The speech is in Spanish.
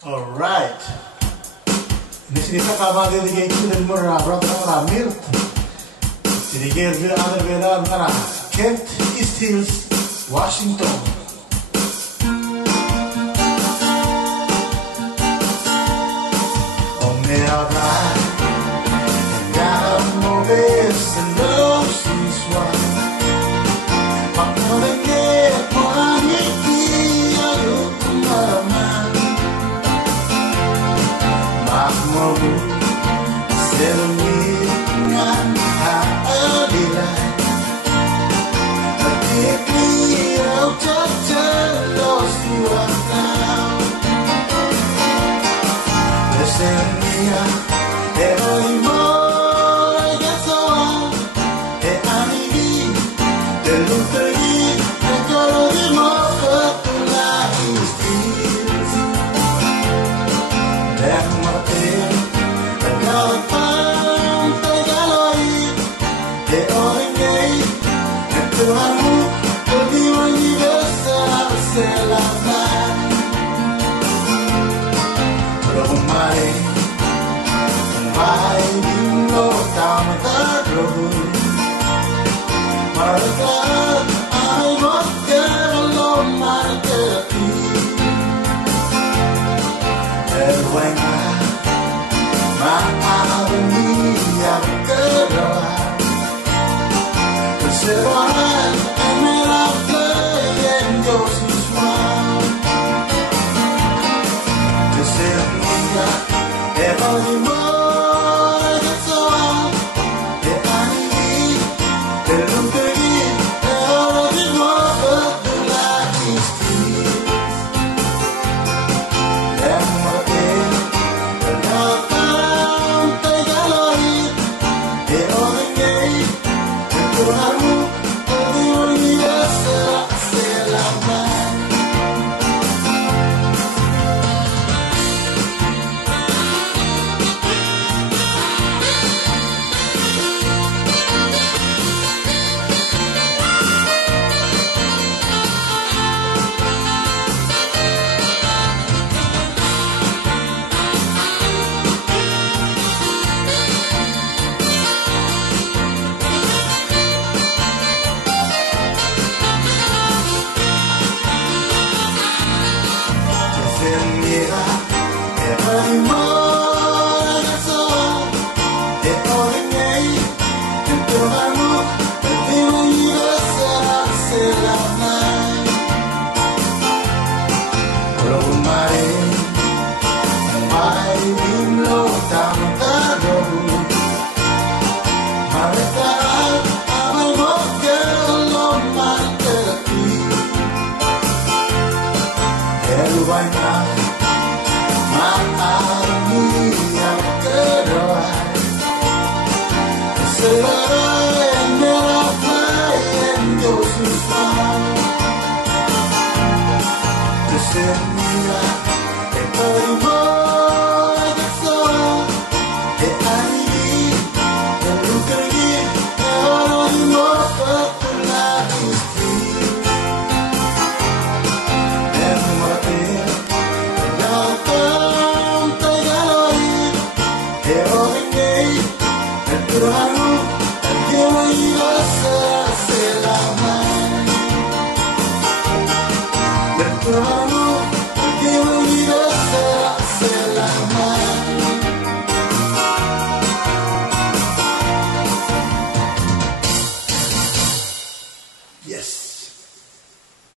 Alright. Initialita kabar dia itu dari murah berapa orang mirt. Jadi dia ada beda mana Kent East Hills, Washington. Oh me hablar, ya no ves el ocean swell. Pakno que puani kia lukumama. Makmobu selungan haadilan. Atikli au los now. Desemia eroimo yasoa e amigi deluteri e korodimo fatula istis. Dermaten galpan tegaloi e oingei e tuamu odimo universa selamat. Romare vai dimlo tamataro marga ai modello margati el buena ma avenida queroa se van en la playa en Josie Swan que se mira erónimo de soa de anigi de lunteri erónimo de la istis de muerte de la tanta galoi de oingei de turamu de universa se la man. Yes.